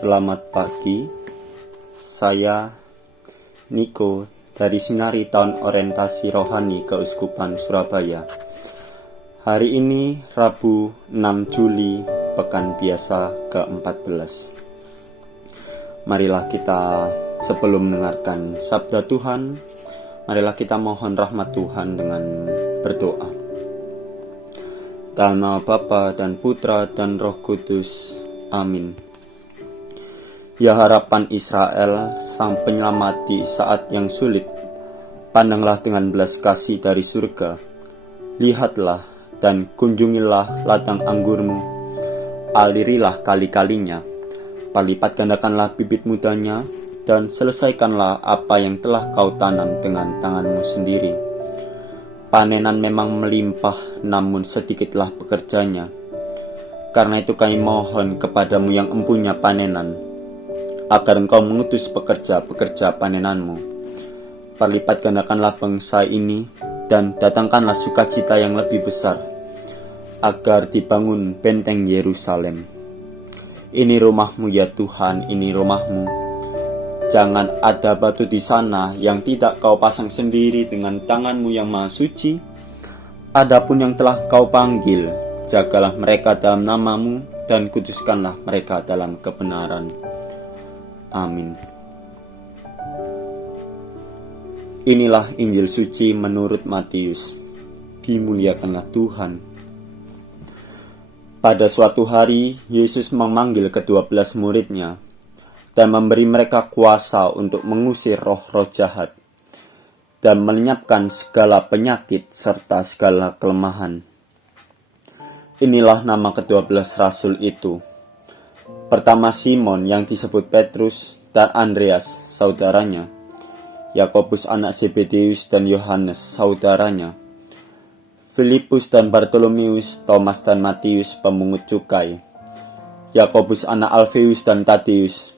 Selamat pagi, saya Niko dari Seminari Tahun Orientasi Rohani Keuskupan Surabaya. Hari ini Rabu 6 Juli, Pekan Biasa ke-14. Marilah kita sebelum mendengarkan Sabda Tuhan, marilah kita mohon rahmat Tuhan dengan berdoa. Dalam nama Bapa dan Putra dan Roh Kudus. Amin. Ya harapan Israel, sang penyelamat di saat yang sulit, pandanglah dengan belas kasih dari surga. Lihatlah dan kunjungilah ladang anggurmu, alirilah kali-kalinya, perlipat gandakanlah bibit mudanya, dan selesaikanlah apa yang telah kau tanam dengan tanganmu sendiri. Panenan memang melimpah, namun sedikitlah pekerjanya. Karena itu kami mohon kepadamu yang empunya panenan, agar engkau mengutus pekerja-pekerja panenanmu. Perlipat gandakanlah bangsa ini, dan datangkanlah sukacita yang lebih besar, agar dibangun benteng Yerusalem. Ini rumahmu ya Tuhan, ini rumahmu. Jangan ada batu di sana yang tidak kau pasang sendiri dengan tanganmu yang maha suci. Adapun yang telah kau panggil, jagalah mereka dalam namamu, dan kuduskanlah mereka dalam kebenaran. Amin. Inilah Injil suci menurut Matius. Dimuliakanlah Tuhan. Pada suatu hari, Yesus memanggil ke-12 muridnya dan memberi mereka kuasa untuk mengusir roh-roh jahat dan melenyapkan segala penyakit serta segala kelemahan. Inilah nama ke-12 rasul itu. Pertama Simon yang disebut Petrus dan Andreas saudaranya, Yakobus anak Zebedeus dan Yohanes saudaranya, Filipus dan Bartolomeus, Thomas dan Matius pemungut cukai, Yakobus anak Alfeus dan Tadeus,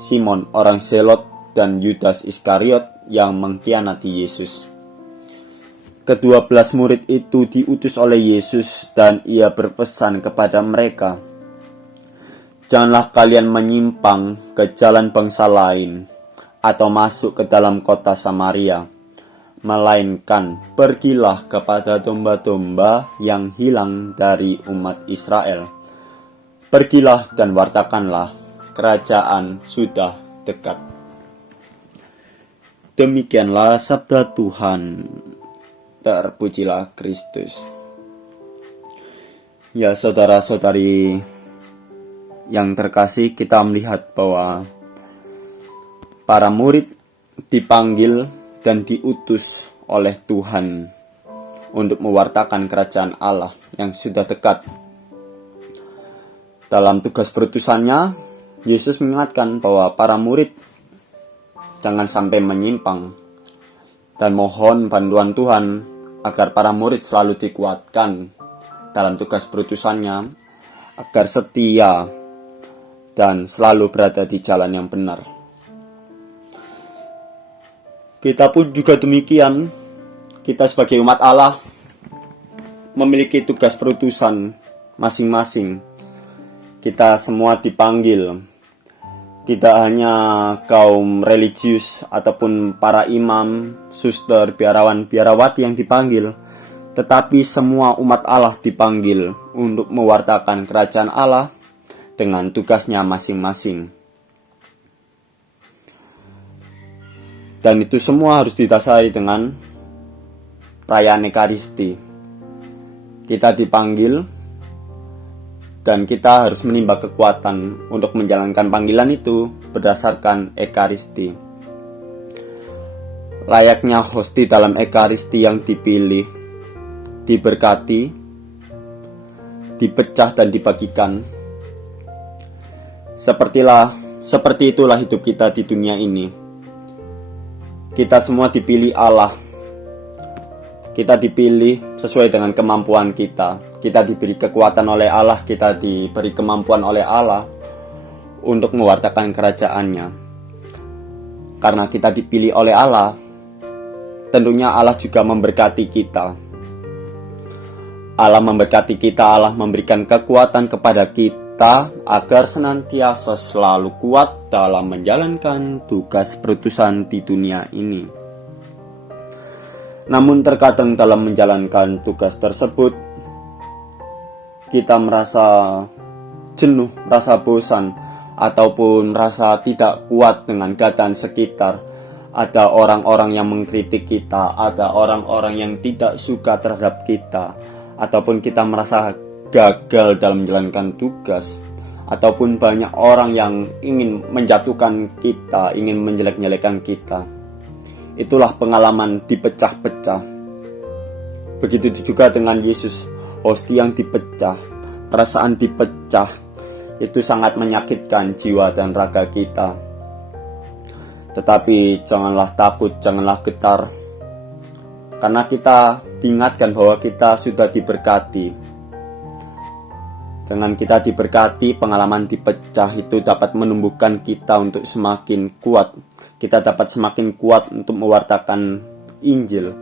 Simon orang Zelot dan Yudas Iskariot yang mengkhianati Yesus. Ke-12 murid itu diutus oleh Yesus dan ia berpesan kepada mereka, janganlah kalian menyimpang ke jalan bangsa lain atau masuk ke dalam kota Samaria, melainkan pergilah kepada domba-domba yang hilang dari umat Israel. Pergilah dan wartakanlah, kerajaan sudah dekat. Demikianlah sabda Tuhan. Terpujilah Kristus. Ya saudara-saudari yang terkasih, kita melihat bahwa para murid dipanggil dan diutus oleh Tuhan untuk mewartakan kerajaan Allah yang sudah dekat. Dalam tugas berutusannya, Yesus mengingatkan bahwa para murid jangan sampai menyimpang dan mohon bantuan Tuhan agar para murid selalu dikuatkan dalam tugas berutusannya, agar setia dan selalu berada di jalan yang benar. Kita pun juga demikian. Kita sebagai umat Allah memiliki tugas perutusan masing-masing. Kita semua dipanggil. Tidak hanya kaum religius ataupun para imam, suster, biarawan, biarawati yang dipanggil, tetapi semua umat Allah dipanggil untuk mewartakan kerajaan Allah dengan tugasnya masing-masing. Dan itu semua harus didasari dengan perayaan Ekaristi. Kita dipanggil dan kita harus menimba kekuatan untuk menjalankan panggilan itu berdasarkan Ekaristi. Layaknya hosti dalam Ekaristi yang dipilih, diberkati, dipecah dan dibagikan. Seperti itulah hidup kita di dunia ini. Kita semua dipilih Allah. Kita dipilih sesuai dengan kemampuan kita. Kita diberi kekuatan oleh Allah, kita diberi kemampuan oleh Allah untuk mewartakan kerajaannya. Karena kita dipilih oleh Allah, tentunya Allah juga memberkati kita. Allah memberkati kita, Allah memberikan kekuatan kepada kita agar senantiasa selalu kuat dalam menjalankan tugas perutusan di dunia ini. Namun terkadang dalam menjalankan tugas tersebut, kita merasa jenuh, rasa bosan, ataupun rasa tidak kuat dengan keadaan sekitar. Ada orang-orang yang mengkritik kita, ada orang-orang yang tidak suka terhadap kita, ataupun kita merasa gagal dalam menjalankan tugas, ataupun banyak orang yang ingin menjatuhkan kita, ingin menjelek-jelekan kita. Itulah pengalaman dipecah-pecah. Begitu juga dengan Yesus, hostia yang dipecah, perasaan dipecah, itu sangat menyakitkan jiwa dan raga kita. Tetapi janganlah takut, janganlah getar, karena kita diingatkan bahwa kita sudah diberkati. Dengan kita diberkati, pengalaman dipecah itu dapat menumbuhkan kita untuk semakin kuat. Kita dapat semakin kuat untuk mewartakan Injil.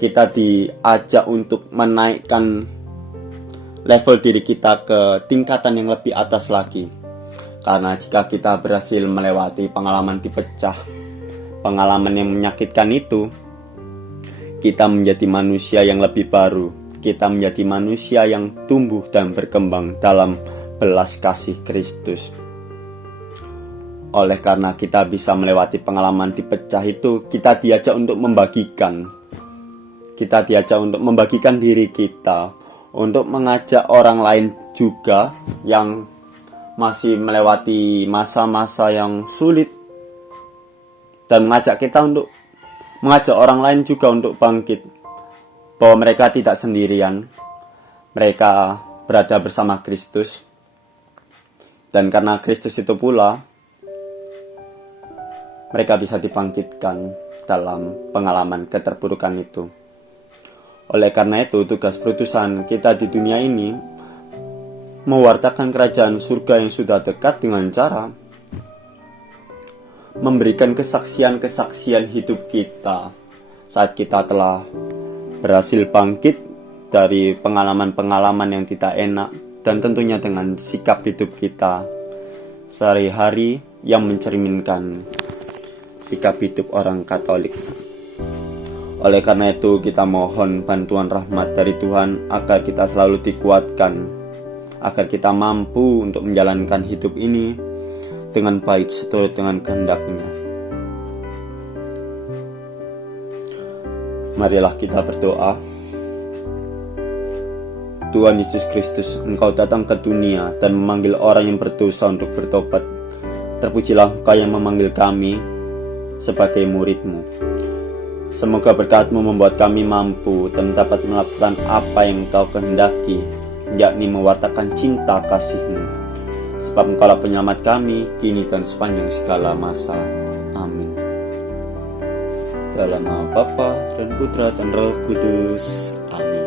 Kita diajak untuk menaikkan level diri kita ke tingkatan yang lebih atas lagi. Karena jika kita berhasil melewati pengalaman dipecah, pengalaman yang menyakitkan itu, kita menjadi manusia yang lebih baru. Kita menjadi manusia yang tumbuh dan berkembang dalam belas kasih Kristus. Oleh karena kita bisa melewati pengalaman dipecah itu, kita diajak untuk membagikan. Kita diajak untuk membagikan diri kita, untuk mengajak orang lain juga yang masih melewati masa-masa yang sulit, dan mengajak kita untuk mengajak orang lain juga untuk bangkit, bahwa mereka tidak sendirian, mereka berada bersama Kristus. Dan karena Kristus itu pula, mereka bisa dibangkitkan dalam pengalaman keterpurukan itu. Oleh karena itu, tugas perutusan kita di dunia ini mewartakan kerajaan surga yang sudah dekat dengan cara memberikan kesaksian-kesaksian hidup kita saat kita telah berhasil bangkit dari pengalaman-pengalaman yang tidak enak, dan tentunya dengan sikap hidup kita sehari-hari yang mencerminkan sikap hidup orang Katolik. Oleh karena itu, kita mohon bantuan rahmat dari Tuhan agar kita selalu dikuatkan, agar kita mampu untuk menjalankan hidup ini dengan baik seturut dengan kehendak-Nya. Marilah kita berdoa. Tuhan Yesus Kristus, Engkau datang ke dunia dan memanggil orang yang berdosa untuk bertobat. Terpujilah Engkau yang memanggil kami sebagai murid-Mu. Semoga berkat-Mu membuat kami mampu dan dapat melakukan apa yang Engkau kehendaki, yakni mewartakan cinta kasih-Mu. Sebab Engkaulah penyelamat kami, kini dan sepanjang segala masa. Amin. Dalam nama Bapa dan Putra dan Roh Kudus. Amin.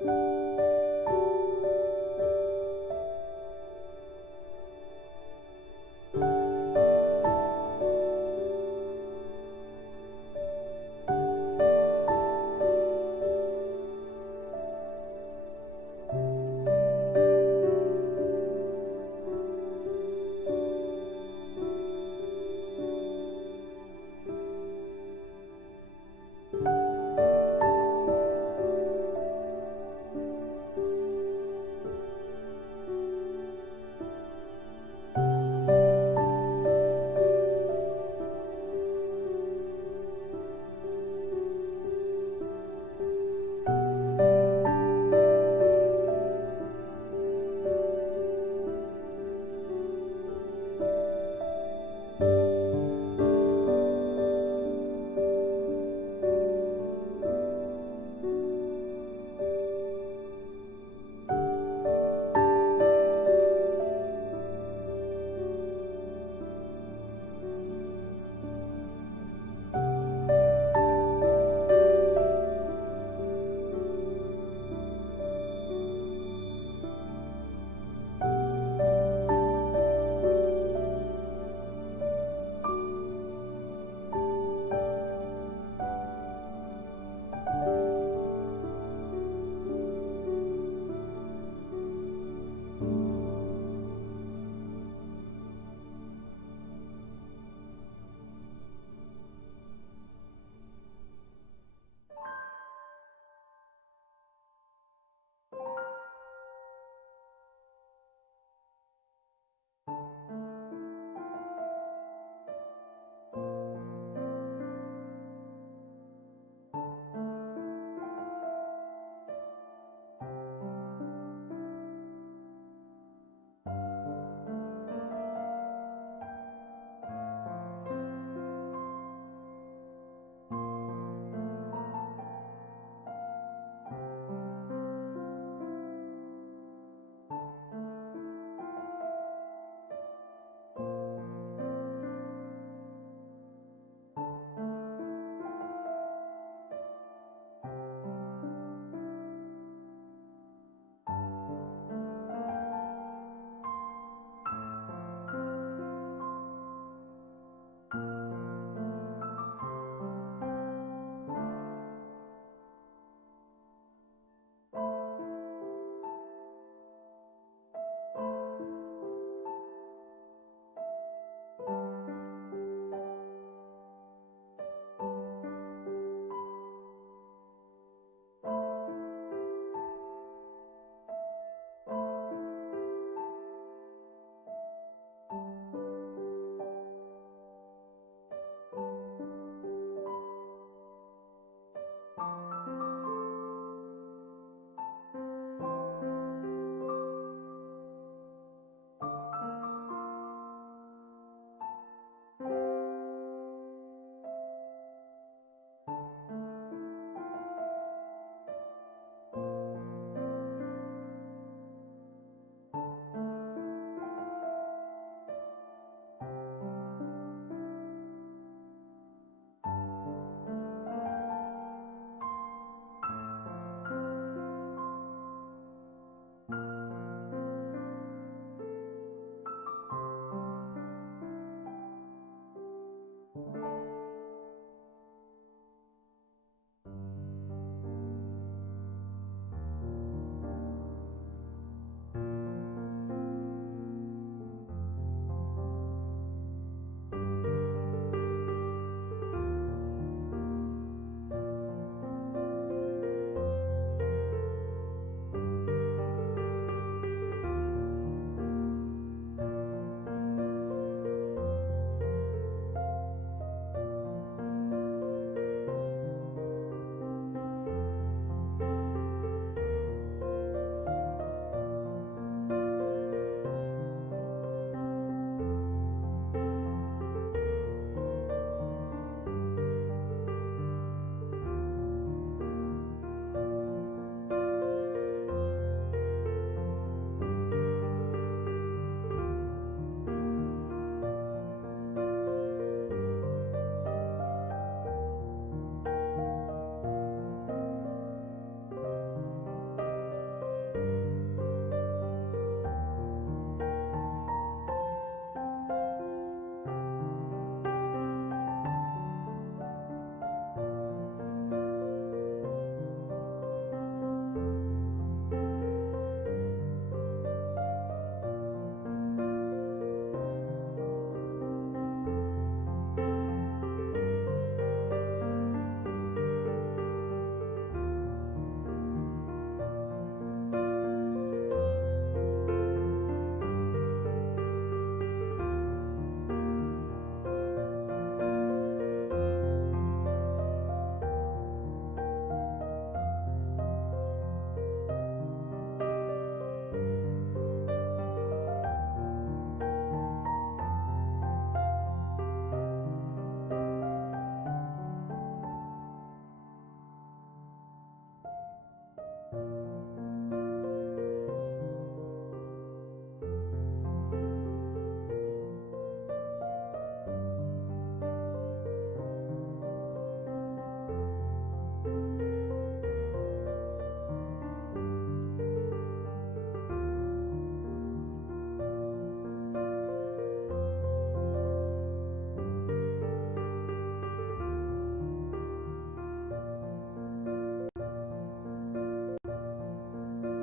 Thank